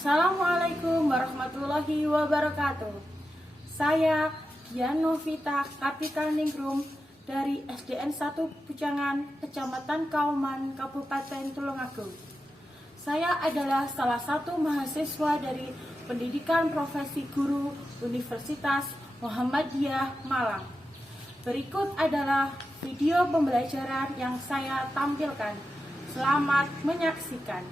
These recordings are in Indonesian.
Assalamualaikum warahmatullahi wabarakatuh. Saya Dian Novita Kapita Ningrum dari SDN 1 Pujangan, Kecamatan Kauman, Kabupaten Tulungagung. Saya adalah salah satu mahasiswa dari Pendidikan Profesi Guru Universitas Muhammadiyah Malang. Berikut adalah video pembelajaran yang saya tampilkan. Selamat menyaksikan.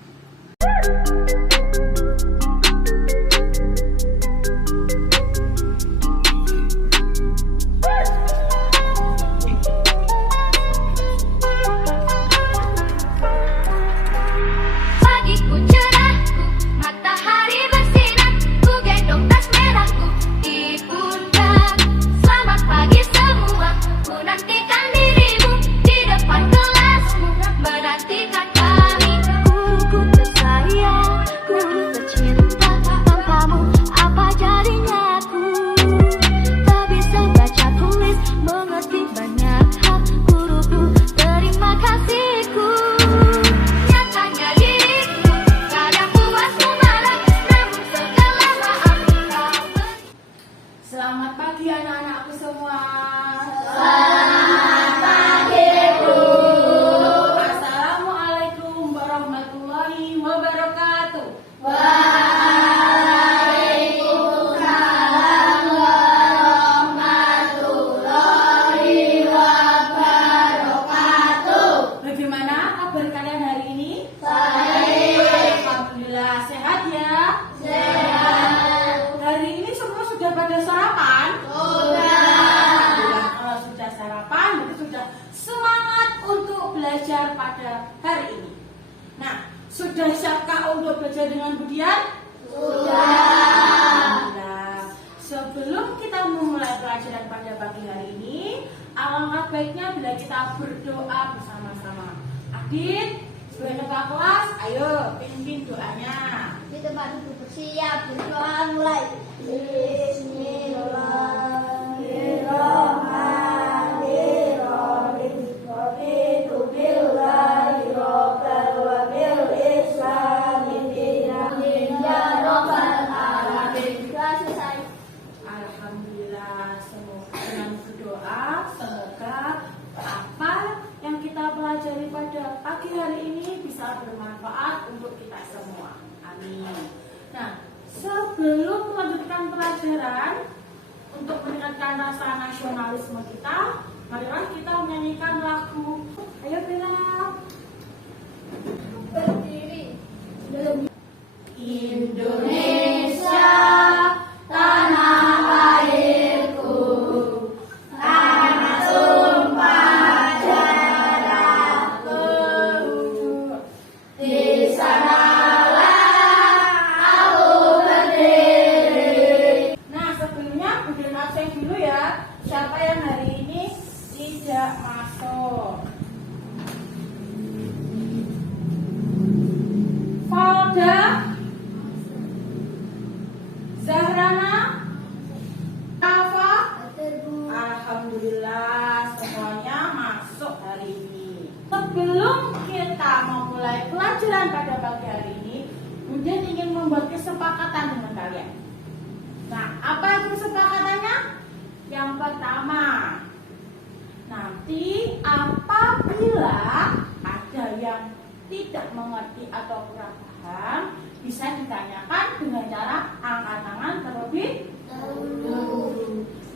Selamat pagi anak-anakku semua. Selamat pagi, Bu. Assalamualaikum warahmatullahi wabarakatuh. Waalaikumsalam warahmatullahi wabarakatuh. Bagaimana kabar kalian hari ini? Baik. Alhamdulillah, sehat ya? Sehat. Hari ini semua sudah pada sarapan? Sudah. Kalau sudah sarapan, berarti sudah semangat untuk belajar pada hari ini. Nah, sudah siapkah untuk belajar dengan Budian? Sudah. Nah, sebelum kita memulai pelajaran pada pagi hari ini, alangkah baiknya bila kita berdoa bersama-sama. Adit, sebelum ke kelas, ayo pimpin doanya. Di tempat duduk bersiap, berdoa mulai. Bismillahirrahmanirrahim. Raditu billahi rabban wa bil islami dinan. Ya rabbal alamin. Selesai. Alhamdulillah, semoga dengan berdoa, semoga apa yang kita pelajari pada pagi hari ini bisa bermanfaat untuk kita semua. Amin. Nah, sebelum melanjutkan pelajaran, untuk meningkatkan rasa nasionalisme kita, marilah kita menyanyikan lagu. Ayo Bella. Berdiri. Indonesia, tanah airku, tanah tumpah darahku. Di sanalah aku berdiri. Nah, sebelumnya bikin absen dulu ya. Siapa yang hari ini tidak masuk? Falda, Zahrana, Ava. Alhamdulillah semuanya masuk hari ini. Sebelum kita memulai pelajaran pada pagi hari ini, Bunda ingin membuat kesepakatan dengan kalian. Nah, apa itu kesepakatannya? Yang pertama, nanti apabila ada yang tidak mengerti atau kurang paham, bisa ditanyakan dengan cara angkat tangan terlebih dahulu.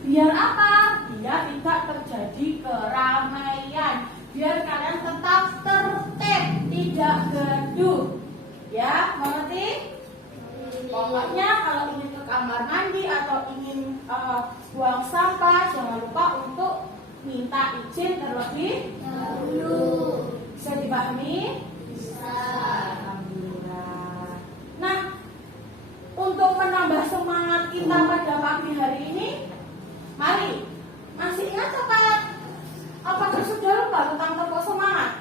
Biar apa? Biar tidak terjadi keramaian. Biar kalian tetap tertib, tidak gaduh. Ya, mengerti? Pokoknya kalau ingin ke kamar mandi atau ingin buang sampah, jangan lupa untuk minta izin terlebih Dahulu. Bisa dipahami? Bisa. Alhamdulillah. Nah, untuk menambah semangat kita pada pagi hari ini, mari. Masih ingat apakah sudah lupa tentang tokoh semangat?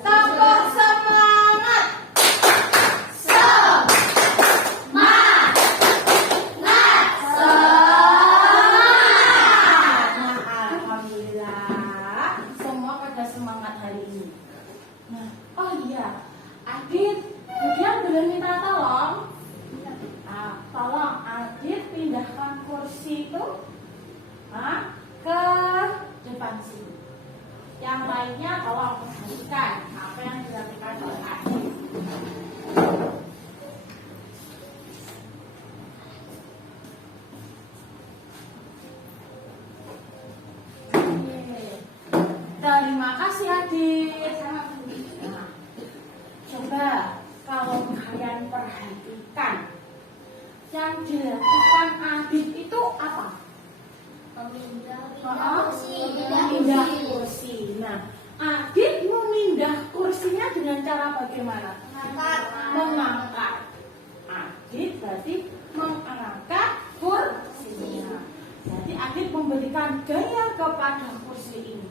Tokoh semangat. Alhamdulillah, semua pada semangat hari ini. Nah, oh iya, Adit, kemudian boleh minta tolong lainnya tolong perhatikan apa yang dilakukan oleh Adit. Terima kasih Adit. Nah, coba kalau kalian perhatikan yang dilakukan Adit itu apa? Memindah Memindah kursi. Nah, Adit memindah kursinya dengan cara bagaimana? Mengangkat. Adit berarti mengangkat kursinya. Jadi Adit memberikan gaya kepada kursi ini.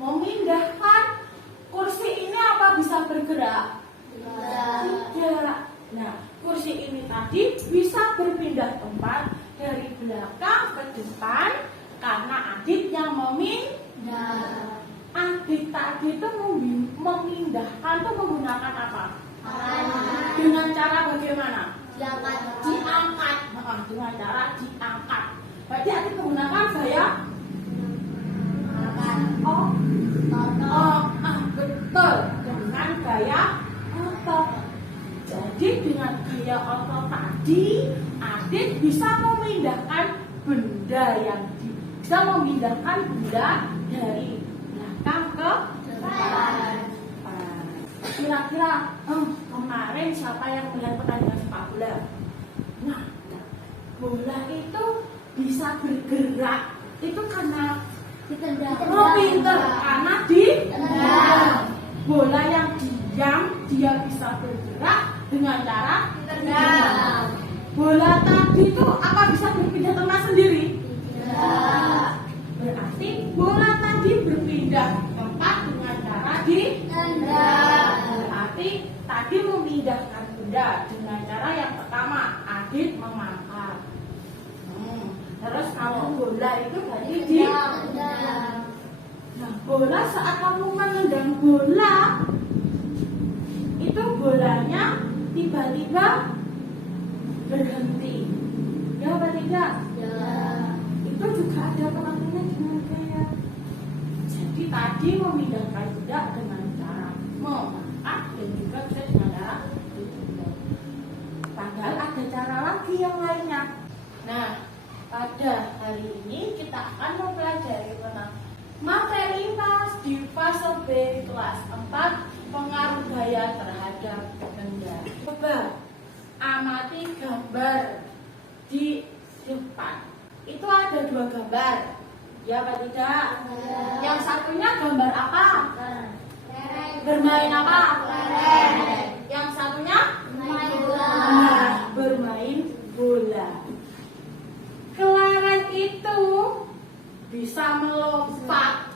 Memindahkan kursi ini apa bisa bergerak? Tidak. Nah, kursi ini tadi bisa berpindah tempat dari belakang ke depan karena Adit yang memindah. Adit tadi itu memindahkan itu menggunakan apa? Dengan cara bagaimana? Diangkat. Dengan cara diangkat. Berarti Adit menggunakan gaya betul, dengan gaya otot. Jadi dengan gaya otot tadi Adit bisa memindahkan benda dari belakang ke depan. Kira-kira kemarin siapa yang melihat pertandingan sepak bola? Nah, bola itu bisa bergerak itu karena pinter karena ditendang. Bola yang diam dia bisa bergerak dengan cara tendang. Bola tadi itu apa bisa berpindah tempat sendiri? Tidak. Berarti bola tadi berpindah tempat dengan cara ditendang. Berarti tadi memindahkan benda dengan cara yang pertama Adit mengangkat. Terus kalau bola itu berarti ditendang. Nah, bola saat kamu menendang bola itu bolanya tiba-tiba berhenti. Ya apa tidak? Ya. Itu juga ada pengertiannya dengan gaya. Jadi tadi memindahkan benda dengan cara mengangkat dan juga bisa dengan cara ditendang. Padahal ada cara lagi yang lainnya. Nah, pada hari ini kita akan mempelajari tentang materi PAS di fase B kelas 4 pengaruh gaya terhadap benda. Coba amati gambar di depan. Itu ada 2 gambar. Ya apa tidak? Ya. Yang satunya gambar apa? Bermain apa? Yang satunya? Bermain bola. Kelereng itu bisa melompat.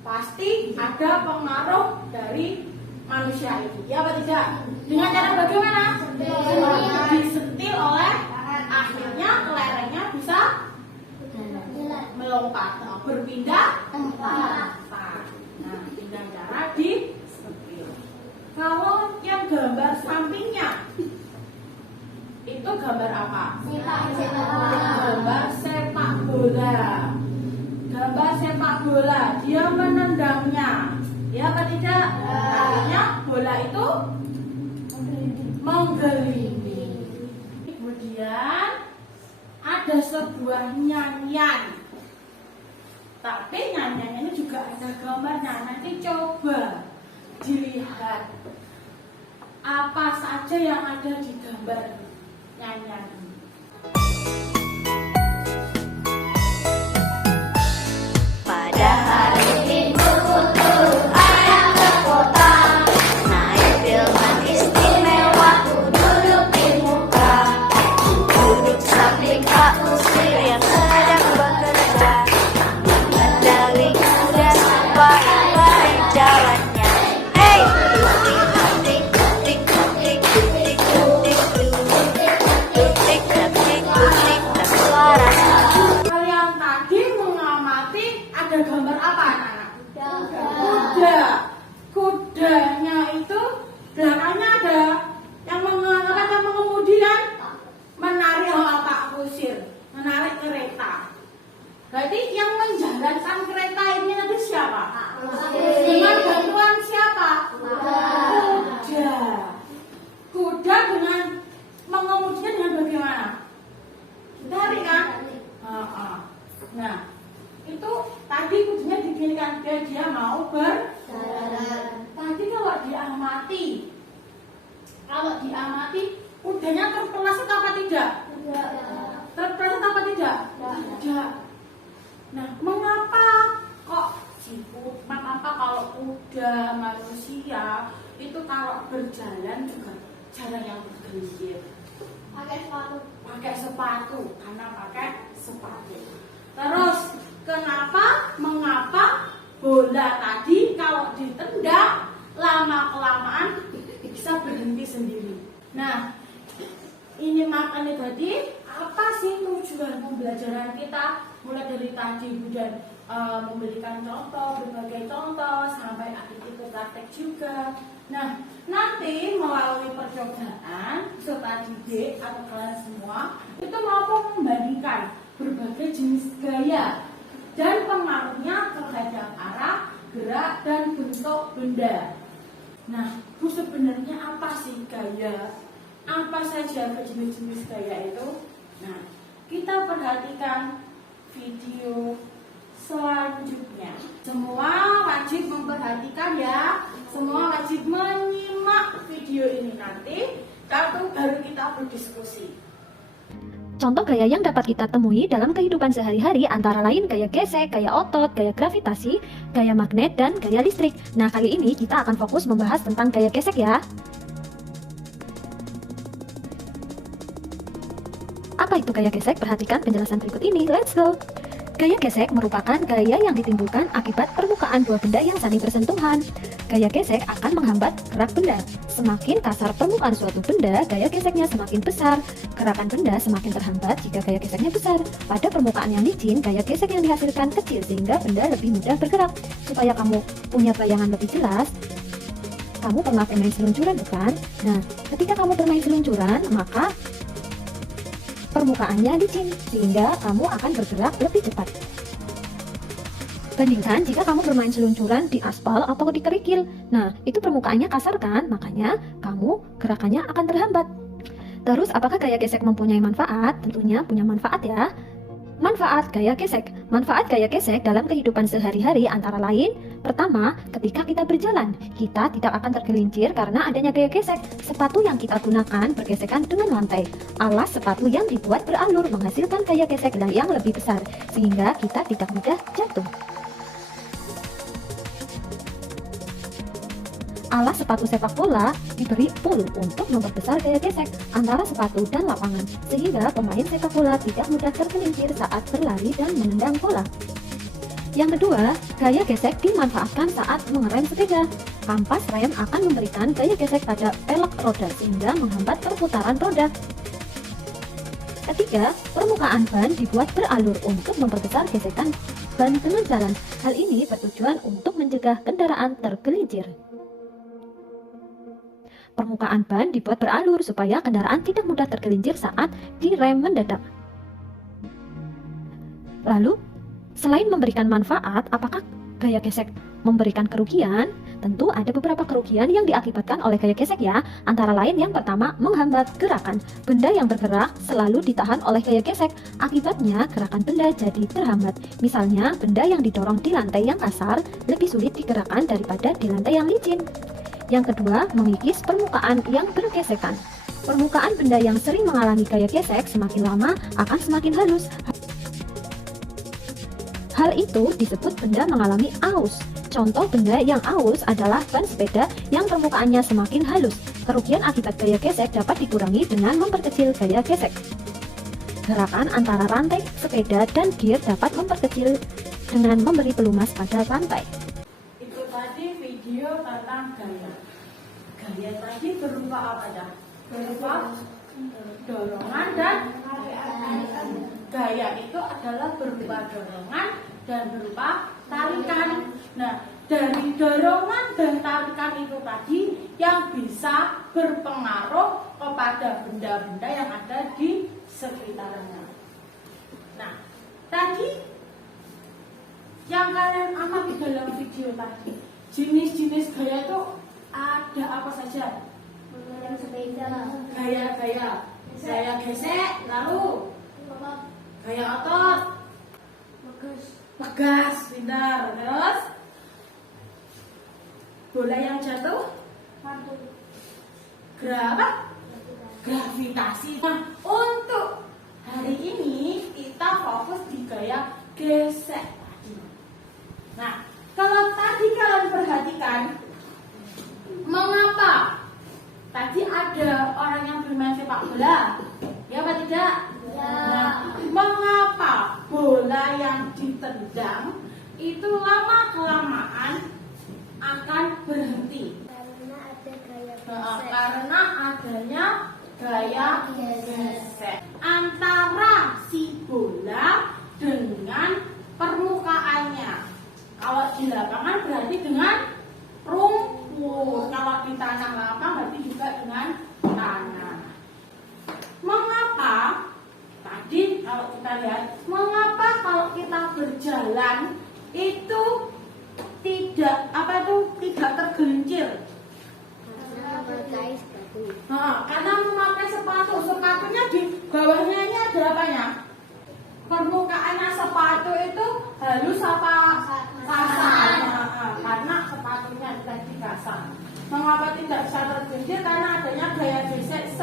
Pasti ada pengaruh dari manusia itu. Ya apa tidak? Dengan cara bagaimana? Disentil oleh akhirnya kelerengnya bisa melompat, berpindah tempat. Nah, dengan cara disentil. Kalau yang gambar sampingnya itu gambar apa? Gambar sepak bola. Gambar sepak bola, dia menendangnya. Ya apa tidak? Akhirnya bola itu menggelinding. Kemudian ada sebuah nyanyian. Tapi nyanyian ini juga ada gambarnya. Nanti coba dilihat apa saja yang ada di gambar nyanyian ini. Pada hari Minggu ayah ke kota, naik delman istimewa, ku duduk di muka, duduk samping Pak Usir yang sedang bekerja, mengendali kuda supaya baik jalannya. Hey, tik tik tik tik tik tik tik tik tak suara. Kalian tadi mengamati ada gambar apa anak-anak? Kuda. Kudanya itu belakangnya ada yang mengemudi kan? Menarik Pak Kusir, menarik kereta. Berarti yang menjalankan kereta ini nanti siapa? Dengan bantuan siapa? Kuda. Kuda dengan mengemudinya dengan bagaimana? Tarik kan? Nah, itu tadi kudanya dikirikan dia mau berjalan. Tadi kalau diamati, kudanya terpeleset apa tidak? Terpeleset apa tidak? Tidak. Nah, mengapa kalau kuda manusia itu kalau berjalan juga jalan yang bergelincir? Pakai sepatu, karena pakai sepatu. Terus mengapa bola tadi kalau ditendang lama kelamaan bisa berhenti sendiri? Nah, ini makanya tadi apa sih tujuan pembelajaran kita mulai dari tadi dan memberikan contoh, berbagai contoh sampai akhir itu praktek juga. Nah, nanti melalui percobaan peserta didik atau kalian semua itu mampu membandingkan berbagai jenis gaya dan pengaruhnya terhadap arah, gerak, dan bentuk benda. Nah, sebenarnya apa sih gaya? Apa saja jenis-jenis gaya itu? Nah, kita perhatikan video selanjutnya. Semua wajib memperhatikan ya. Semua wajib menyimak video ini nanti. Baru kita berdiskusi. Contoh gaya yang dapat kita temui dalam kehidupan sehari-hari antara lain gaya gesek, gaya otot, gaya gravitasi, gaya magnet, dan gaya listrik. Nah, kali ini kita akan fokus membahas tentang gaya gesek ya. Apa itu gaya gesek? Perhatikan penjelasan berikut ini. Let's go! Gaya gesek merupakan gaya yang ditimbulkan akibat permukaan dua benda yang saling bersentuhan. Gaya gesek akan menghambat gerak benda. Semakin kasar permukaan suatu benda, gaya geseknya semakin besar. Gerakan benda semakin terhambat jika gaya geseknya besar. Pada permukaan yang licin, gaya gesek yang dihasilkan kecil sehingga benda lebih mudah bergerak. Supaya kamu punya bayangan lebih jelas, kamu pernah bermain seluncuran bukan? Nah, ketika kamu bermain seluncuran, maka permukaannya licin, sehingga kamu akan bergerak lebih cepat. Bandingkan jika kamu bermain seluncuran di aspal atau di kerikil. Nah, itu permukaannya kasar kan? Makanya kamu gerakannya akan terhambat. Terus, apakah gaya gesek mempunyai manfaat? Tentunya punya manfaat ya. Manfaat gaya gesek. Manfaat gaya gesek dalam kehidupan sehari-hari antara lain, pertama, ketika kita berjalan, kita tidak akan tergelincir karena adanya gaya gesek. Sepatu yang kita gunakan bergesekan dengan lantai. Alas sepatu yang dibuat beralur menghasilkan gaya gesek yang lebih besar, sehingga kita tidak mudah jatuh. Alas sepatu sepak bola diberi pool untuk memperbesar gaya gesek antara sepatu dan lapangan, sehingga pemain sepak bola tidak mudah tergelincir saat berlari dan menendang bola. Yang kedua, gaya gesek dimanfaatkan saat mengerem sepeda. Kampas rem akan memberikan gaya gesek pada pelek roda sehingga menghambat perputaran roda. Ketiga, permukaan ban dibuat beralur untuk memperbesar gesekan ban dengan jalan. Hal ini bertujuan untuk mencegah kendaraan tergelincir. Permukaan ban dibuat beralur supaya kendaraan tidak mudah tergelincir saat direm mendadak. Lalu, selain memberikan manfaat, apakah gaya gesek memberikan kerugian? Tentu ada beberapa kerugian yang diakibatkan oleh gaya gesek ya. Antara lain yang pertama, menghambat gerakan. Benda yang bergerak selalu ditahan oleh gaya gesek. Akibatnya, gerakan benda jadi terhambat. Misalnya, benda yang didorong di lantai yang kasar lebih sulit digerakkan daripada di lantai yang licin. Yang kedua, mengikis permukaan yang bergesekan. Permukaan benda yang sering mengalami gaya gesek semakin lama akan semakin halus. Hal itu disebut benda mengalami aus. Contoh benda yang aus adalah ban sepeda yang permukaannya semakin halus. Kerugian akibat gaya gesek dapat dikurangi dengan memperkecil gaya gesek. Gerakan antara rantai sepeda dan gear dapat memperkecil dengan memberi pelumas pada rantai. Itu tadi video tentang gaya. Gaya tadi berupa apa ya? Berupa dorongan dan gaya itu adalah berupa dorongan dan berupa tarikan. Nah, dari dorongan dan tarikan itu tadi yang bisa berpengaruh kepada benda-benda yang ada di sekitarnya. Nah, tadi Yang kalian amati dalam video tadi, jenis-jenis gaya itu ada apa saja? Mengenai sepeda. Gaya-gaya, gaya gesek, lalu gaya otot, pegas, pintar. Terus bola yang jatuh, apa? Gravitasi. Nah, untuk hari ini kita fokus di gaya gesek tadi. Nah, kalau tadi kalian perhatikan, mengapa tadi ada orang yang bermain sepak bola? Ya apa tidak? Ya. Nah, mengapa bola yang ditendang itu lama kelamaan akan berhenti? Karena ada gaya Karena adanya gaya gesek antara si bola dengan permukaannya. Kalau di lapangan berarti dengan rumput, kalau di tanah lapang berarti juga dengan tanah. Mengapa tadi kalau kita lihat, mengapa kalau kita berjalan itu tidak tergelincir? Karena memakai sepatu. Karena memakai sepatu, sepatunya di bawahnya ini ada apanya? Permukaannya sepatu itu halus apa kasar? Karena sepatunya tadi kasar. Mengapa tidak bisa tergelincir? Karena adanya gaya gesek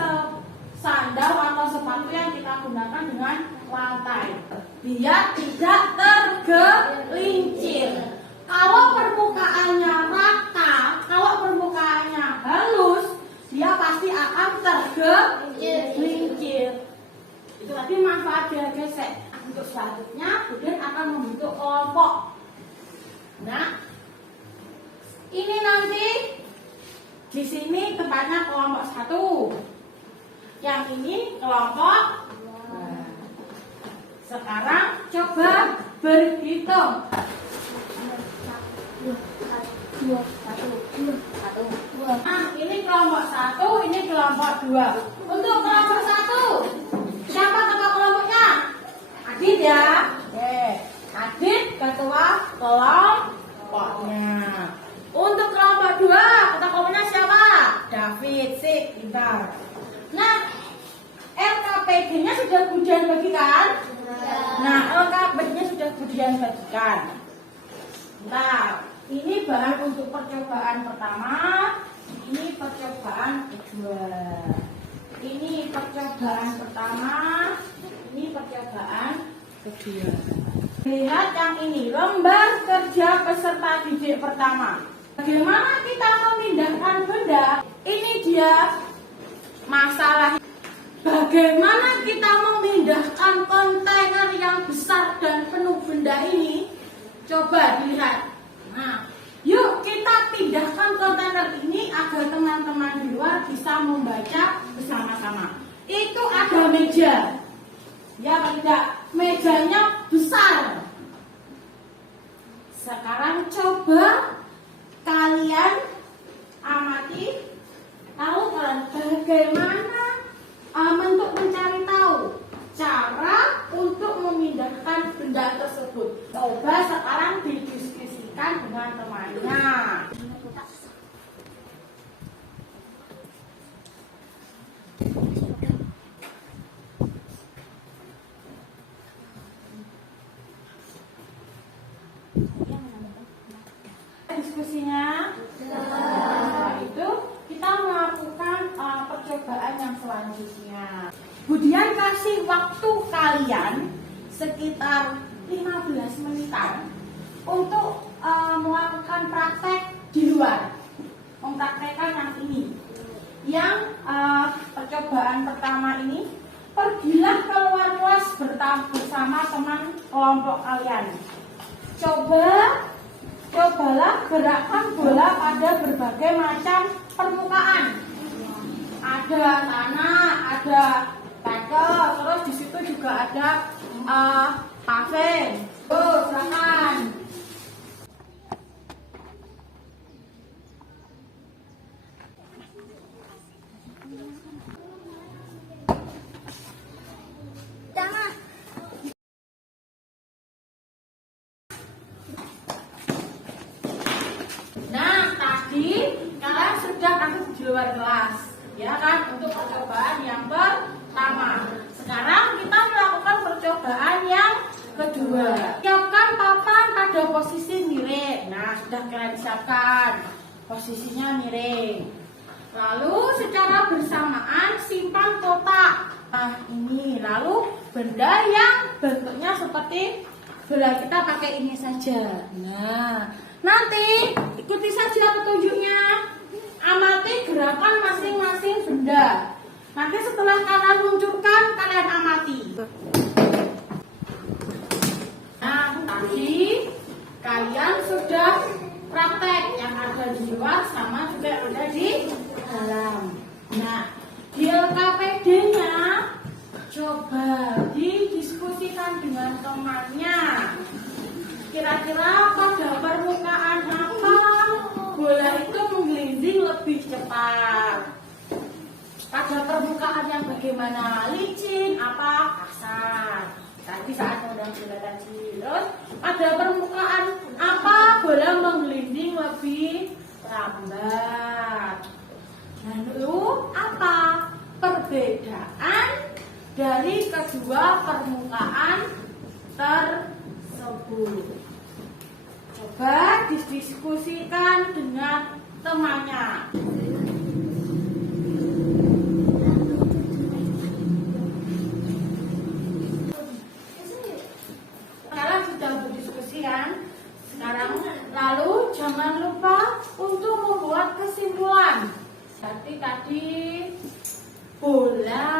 sandal atau sepatu yang kita gunakan dengan lantai. Biar tidak tergelincir. Kalau permukaannya rata, kalau permukaannya halus, dia pasti akan tergelincir. Itu tadi manfaat gaya gesek. Untuk selanjutnya, kemudian akan membentuk kelompok. Nah, ini nanti di sini tempatnya kelompok 1. Yang ini kelompok 2. Sekarang coba berhitung. 1, 2. Ini kelompok 1, ini kelompok 2. Untuk kelompok 1, siapa ketua kelompoknya? Adit ya. Oke. Adit ketua kelompoknya. Untuk kelompok 2, ketua kelompoknya siapa? David. Sip, pintar. Nah, LKPD-nya sudah Budian bagikan? Nah, LKPD-nya sudah Budian bagikan. Nah, ini bahan untuk percobaan pertama, ini percobaan kedua. Ini percobaan pertama, ini percobaan kedua. Lihat yang ini, lembar kerja peserta didik pertama. Bagaimana kita memindahkan benda? Ini dia masalah. Bagaimana kita memindahkan kontainer yang besar dan penuh benda ini? Coba dilihat. Nah, yuk kita pindahkan kontainer ini agar teman-teman di luar bisa membaca bersama-sama. Itu ada meja. Ya, tidak. Mejanya besar. Sekarang coba kalian amati. Tahu kalian bagaimana untuk mencari tahu cara untuk memindahkan benda tersebut. Coba sekarang didiskusikan dengan temannya. Diskusinya. Setelah itu kita melakukan percobaan yang selanjutnya. Kemudian kasih waktu kalian sekitar 15 menitan untuk melakukan praktek di luar, mempraktekkan yang ini. Yang percobaan pertama ini, pergilah keluar kelas bersama teman kelompok kalian. Cobalah gerakkan bola pada berbagai macam permukaan. Ada tanah, ada tackle, terus di situ juga ada paving. Silakan. sudah kasih di luar kelas, ya kan, untuk percobaan yang pertama. Sekarang kita melakukan percobaan yang kedua. Siapkan papan pada posisi miring. Nah, sudah kalian siapkan, posisinya miring. Lalu secara bersamaan simpan kotak. Nah, ini lalu benda yang bentuknya seperti bola, kita pakai ini saja. Nah, nanti ikuti saja petunjuknya. Amati gerakan masing-masing benda. Nanti setelah kalian luncurkan, kalian amati. Nah, tadi kalian sudah praktek yang ada di luar sama juga yang ada di dalam. Nah, di LKPD-nya coba didiskusikan dengan temannya. Kira-kira pada permukaan apa bola itu menggelinding lebih cepat? Pada permukaan yang bagaimana? Licin apa kasar? Tadi saat modal bola tadi. Terus pada permukaan apa bola menggelinding lebih lambat? Lalu apa perbedaan dari kedua permukaan tersebut? Coba didiskusikan dengan temannya. Sekarang sudah berdiskusi kan? Sekarang lalu jangan lupa untuk membuat kesimpulan. Jadi tadi bola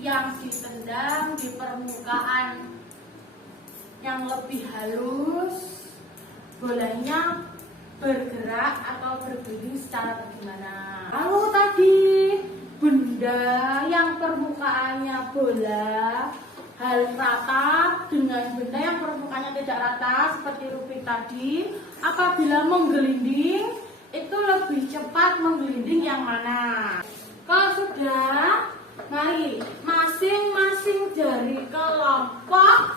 yang ditendang di permukaan yang lebih halus, bolanya bergerak atau berguling secara bagaimana? Lalu tadi benda yang permukaannya bola hal rata dengan benda yang permukaannya tidak rata seperti rubik tadi, apabila menggelinding itu lebih cepat menggelinding yang mana? Kalau sudah, mari masing-masing dari kelompok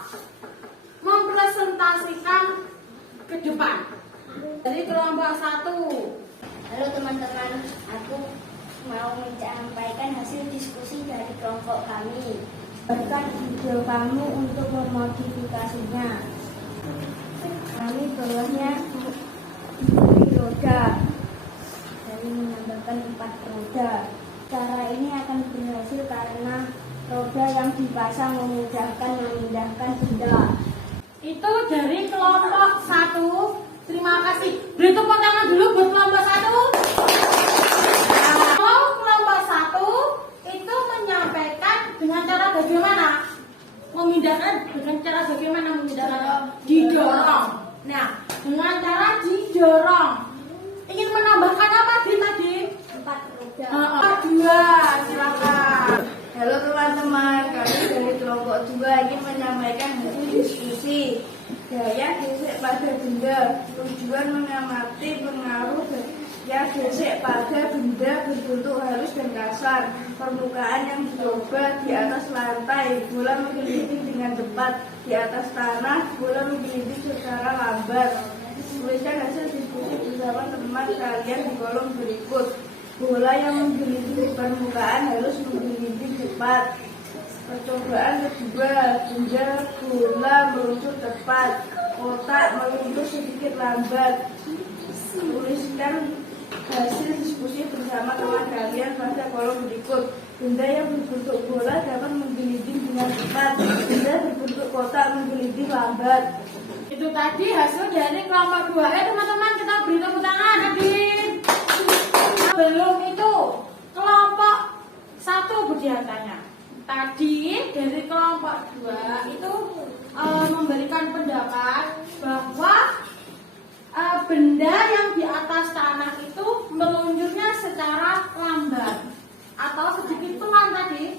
mempresentasikan ke depan. Dari kelompok 1. Halo teman-teman, aku mau menyampaikan hasil diskusi dari kelompok kami. Berikan ide kamu untuk memodifikasinya. Kami bawahnya diberi roda, dari menambahkan 4 roda. Cara ini akan berhasil karena roda yang dipasang memudahkan memindahkan benda. Itu dari kelompok 1. Terima kasih. Beri tepuk tangan dulu buat kelompok 1. Nah, kalau kelompok 1 itu menyampaikan dengan cara bagaimana? Memindahkan dengan cara bagaimana memindahkan? Didorong. Nah, dengan cara didorong. Ingin menambahkan apa tadi? 4 roda. 2, silakan. Halo teman-teman, kami dari kelompok 2 ingin menyampaikan hasil diskusi gaya gesek pada benda. Tujuan mengamati pengaruh gaya gesek pada benda berbentuk halus dan kasar. Permukaan yang dicoba di atas lantai, bola menggelinding dengan cepat. Di atas tanah, bola menggelinding secara lambat. Tuliskan hasil diskusi bersama teman kalian di kolom berikut. Bola yang menggelinding di permukaan halus menggelinding cepat. Percobaan kedua, benda bola meluncur cepat, kotak meluncur sedikit lambat. Tuliskan hasil diskusi bersama teman kalian pada kolom berikut. Benda yang berbentuk bola dapat menggelinding dengan cepat, benda berbentuk kotak menggelinding lambat. Itu tadi hasil dari kelompok 2. Teman-teman, kita beri tepuk tangan tadi. Belum itu kelompok 1 berdiantanya. Tadi dari kelompok 2 itu memberikan pendapat bahwa benda yang di atas tanah itu meluncurnya secara lambat atau sedikit pelan tadi.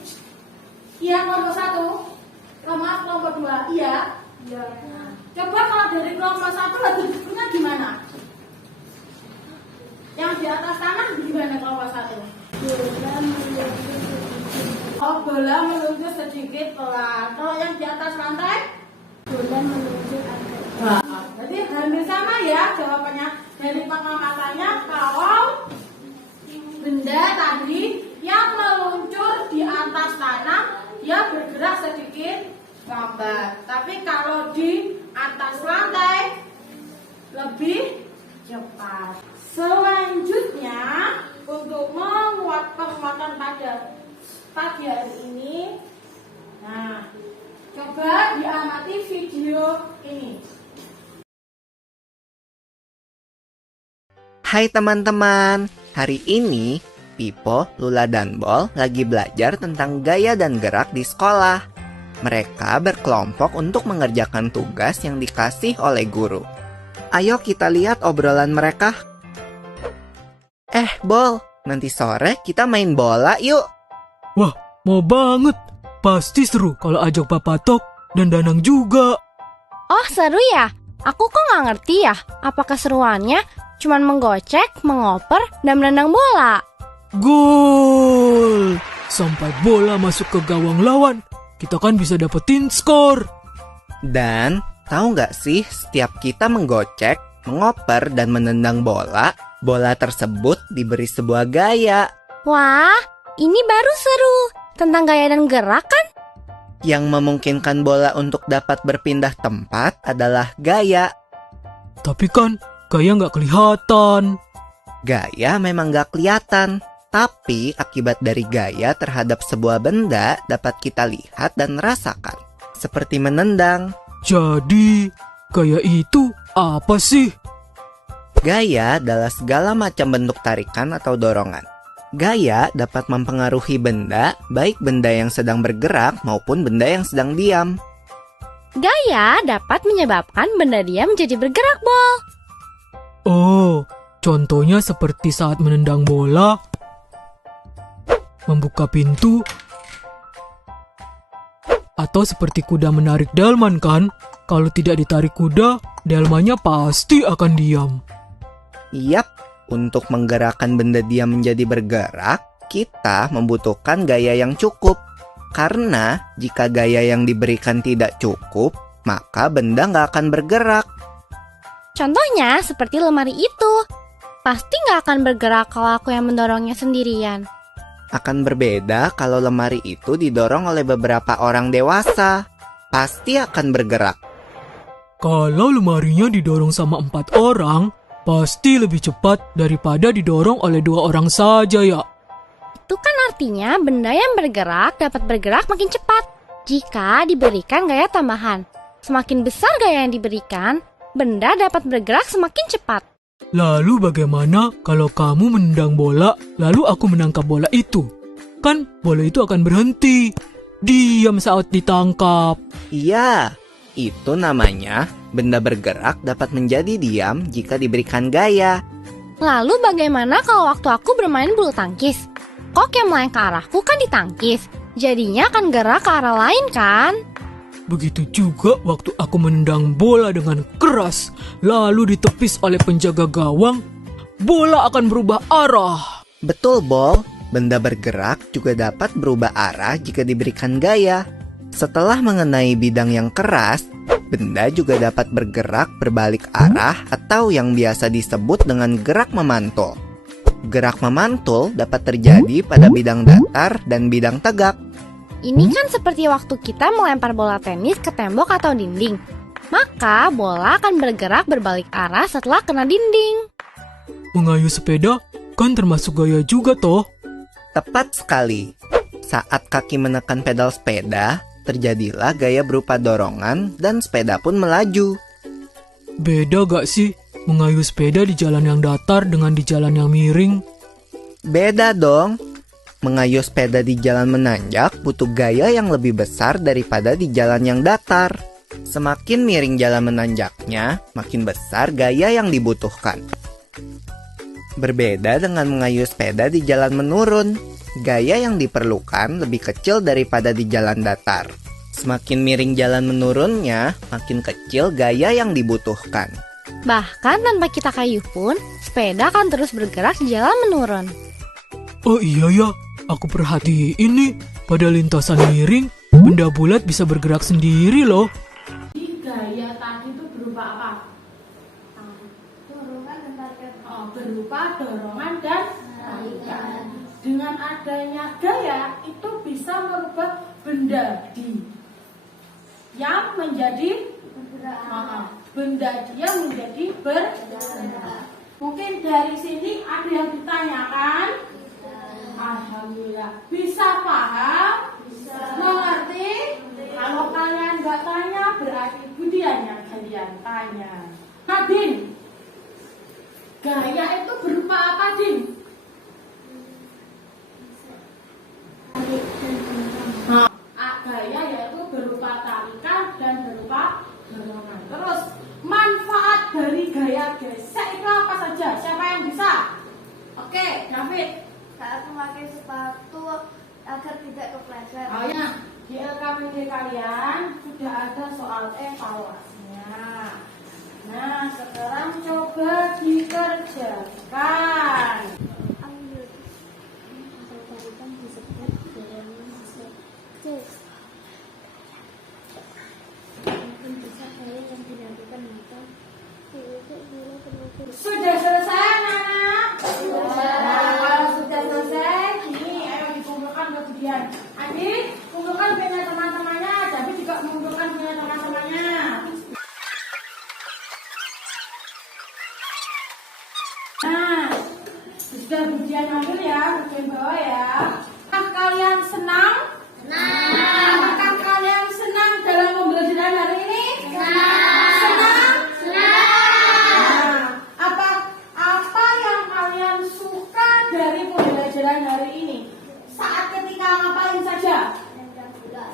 Iya kelompok 1. Kelompok 2. Iya. Ya. Nah, coba kalau dari kelompok 1 lagi diskusinya gimana? Yang di atas tanah gimana kelompok 1? Bola meluncur sedikit pelan. Kalau yang di atas lantai? Bola meluncur agak. Jadi hampir sama ya jawabannya. Dari pengamatannya kalau benda tadi yang meluncur di atas tanah, dia bergerak sedikit lambat. Tapi kalau di atas lantai lebih cepat. Selanjutnya, untuk menguat penguatan pada pagi hari ini, nah, coba diamati video ini. Hai teman-teman, hari ini Pipo, Lula, dan Bol lagi belajar tentang gaya dan gerak di sekolah. Mereka berkelompok untuk mengerjakan tugas yang dikasih oleh guru. Ayo kita lihat obrolan mereka. Bol, nanti sore kita main bola yuk. Wah, mau banget. Pasti seru kalau ajak Papa Tok dan Danang juga. Oh, seru ya? Aku kok nggak ngerti ya, apa keseruannya cuman menggocek, mengoper, dan menendang bola. Gol! Sampai bola masuk ke gawang lawan, kita kan bisa dapetin skor. Dan tahu nggak sih, setiap kita menggocek, mengoper, dan menendang bola, bola tersebut diberi sebuah gaya. Wah, ini baru seru. Tentang gaya dan gerak kan? Yang memungkinkan bola untuk dapat berpindah tempat adalah gaya. Tapi kan, gaya nggak kelihatan. Gaya memang nggak kelihatan, tapi akibat dari gaya terhadap sebuah benda dapat kita lihat dan rasakan. Seperti menendang. Jadi, gaya itu apa sih? Gaya adalah segala macam bentuk tarikan atau dorongan. Gaya dapat mempengaruhi benda, baik benda yang sedang bergerak maupun benda yang sedang diam. Gaya dapat menyebabkan benda diam menjadi bergerak, Bol. Oh, contohnya seperti saat menendang bola, membuka pintu, atau seperti kuda menarik delman kan? Kalau tidak ditarik kuda, delmannya pasti akan diam. Yap, untuk menggerakkan benda diam menjadi bergerak, kita membutuhkan gaya yang cukup. Karena jika gaya yang diberikan tidak cukup, maka benda nggak akan bergerak. Contohnya seperti lemari itu. Pasti nggak akan bergerak kalau aku yang mendorongnya sendirian. Akan berbeda kalau lemari itu didorong oleh beberapa orang dewasa. Pasti akan bergerak. Kalau lemarinya didorong sama 4 orang, pasti lebih cepat daripada didorong oleh 2 orang saja ya. Itu kan artinya benda yang bergerak dapat bergerak makin cepat jika diberikan gaya tambahan. Semakin besar gaya yang diberikan, benda dapat bergerak semakin cepat. Lalu bagaimana kalau kamu menendang bola, lalu aku menangkap bola itu? Kan bola itu akan berhenti. Diam saat ditangkap. Iya, itu namanya benda bergerak dapat menjadi diam jika diberikan gaya. Lalu bagaimana kalau waktu aku bermain bulu tangkis? Kok yang melayang ke arahku kan ditangkis, jadinya akan gerak ke arah lain kan? Begitu juga waktu aku menendang bola dengan keras, lalu ditepis oleh penjaga gawang, bola akan berubah arah. Betul, Bol. Benda bergerak juga dapat berubah arah jika diberikan gaya. Setelah mengenai bidang yang keras, benda juga dapat bergerak berbalik arah atau yang biasa disebut dengan gerak memantul. Gerak memantul dapat terjadi pada bidang datar dan bidang tegak. Ini kan seperti waktu kita melempar bola tenis ke tembok atau dinding. Maka bola akan bergerak berbalik arah setelah kena dinding. Mengayuh sepeda kan termasuk gaya juga toh. Tepat sekali. Saat kaki menekan pedal sepeda, terjadilah gaya berupa dorongan dan sepeda pun melaju. Beda gak sih mengayuh sepeda di jalan yang datar dengan di jalan yang miring? Beda dong. Mengayuh sepeda di jalan menanjak butuh gaya yang lebih besar daripada di jalan yang datar. Semakin miring jalan menanjaknya, makin besar gaya yang dibutuhkan. Berbeda dengan mengayuh sepeda di jalan menurun. Gaya yang diperlukan lebih kecil daripada di jalan datar. Semakin miring jalan menurunnya, makin kecil gaya yang dibutuhkan. Bahkan tanpa kita kayuh pun, sepeda akan terus bergerak di jalan menurun. Oh iya ya, aku perhatiin nih, pada lintasan miring, benda bulat bisa bergerak sendiri loh. Di gaya tadi itu berupa apa? Dorongan dan tarikan. Berupa dorongan dan tarikan. Dengan adanya gaya itu bisa merubah benda yang menjadi benda dia menjadi bergerak. Mungkin dari sini ada yang ditanyakan? Alhamdulillah. Bisa paham? Bisa. Mengerti? Kalau kalian nggak tanya, berarti Budian yang kalian tanya. Nah, Din, gaya itu berupa apa, Din? Nah, gaya yaitu berupa tarikan dan berupa dorongan. Terus, manfaat dari gaya gesek itu apa saja? Siapa yang bisa? Oke, David. Saat memakai sepatu agar tidak kepleset. Oh ya, di LKPD kalian sudah ada soal evaluasinya. Nah, sekarang coba dikerjakan. Tarikan disebut dorongan gesek. Mungkin bisa gaya yang dilakukan maka Sudah selesai, anak-anak? Nah, kalau sudah selesai, ini ayo dikumpulkan kemudian. Adik, kumpulkan punya teman-temannya, tapi juga mengumpulkan punya teman-temannya. Nah, sudah Budian ambil ya, Budian bawa ya. Apakah kalian senang? Senang. Apakah kalian senang dalam pembelajaran hari ini? Senang. Senang? Senang. Apa yang kalian suka dari pembelajaran hari ini? Saat ketika ngapain saja?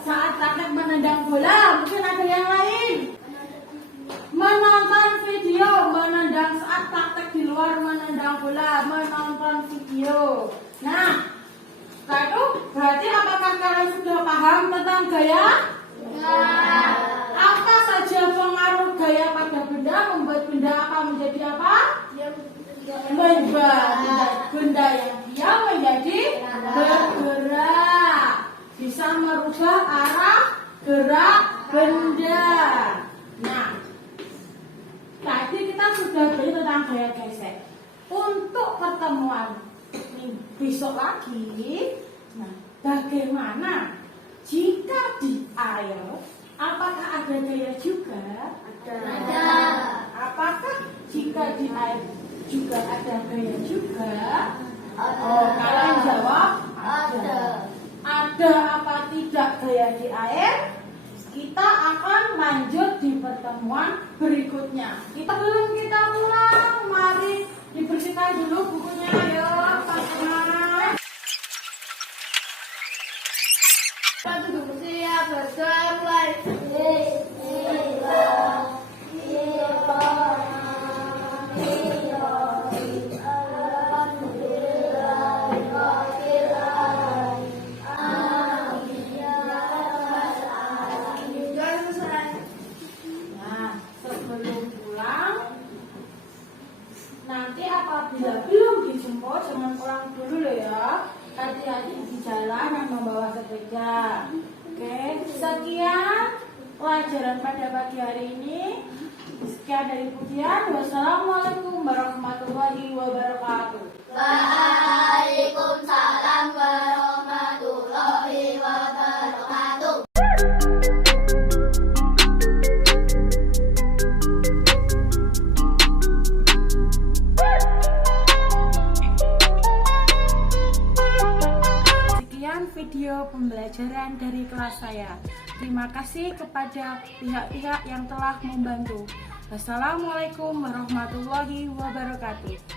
Saat praktek menendang bola, mungkin ada yang lain. Menonton video, menendang saat praktek di luar menendang bola, menonton video. Nah, lalu berarti apakah kalian sudah paham tentang gaya? Apa saja pengaruh gaya pada benda membuat benda apa menjadi apa? Membuat benda yang dia menjadi bergerak. Bisa merubah arah gerak benda. Nah, tadi kita sudah belajar tentang gaya gesek. Untuk pertemuan besok lagi, nah, bagaimana jika di air, apakah ada gaya juga? Ada. Apakah jika di air juga ada gaya juga? Oh, kalian jawab ada. Ada apa tidak gaya di air? Kita akan lanjut di pertemuan berikutnya. Sebelum kita pulang, mari dibersihkan dulu bukunya. Ayo, teman-teman. Kita duduk siap, berdoa mulai. Nah, sebelum pulang, nanti apabila belum dijemput, jangan pulang dulu loh ya. Hati-hati di jalan yang membawa sepeda. Oke, sekian pelajaran pada pagi hari ini. Sekian dari Budian. Wassalamualaikum warahmatullahi wabarakatuh. Waalaikumsalam warahmatullahi wabarakatuh. Sekian video pembelajaran dari kelas saya. Terima kasih kepada pihak-pihak yang telah membantu. Wassalamualaikum warahmatullahi wabarakatuh.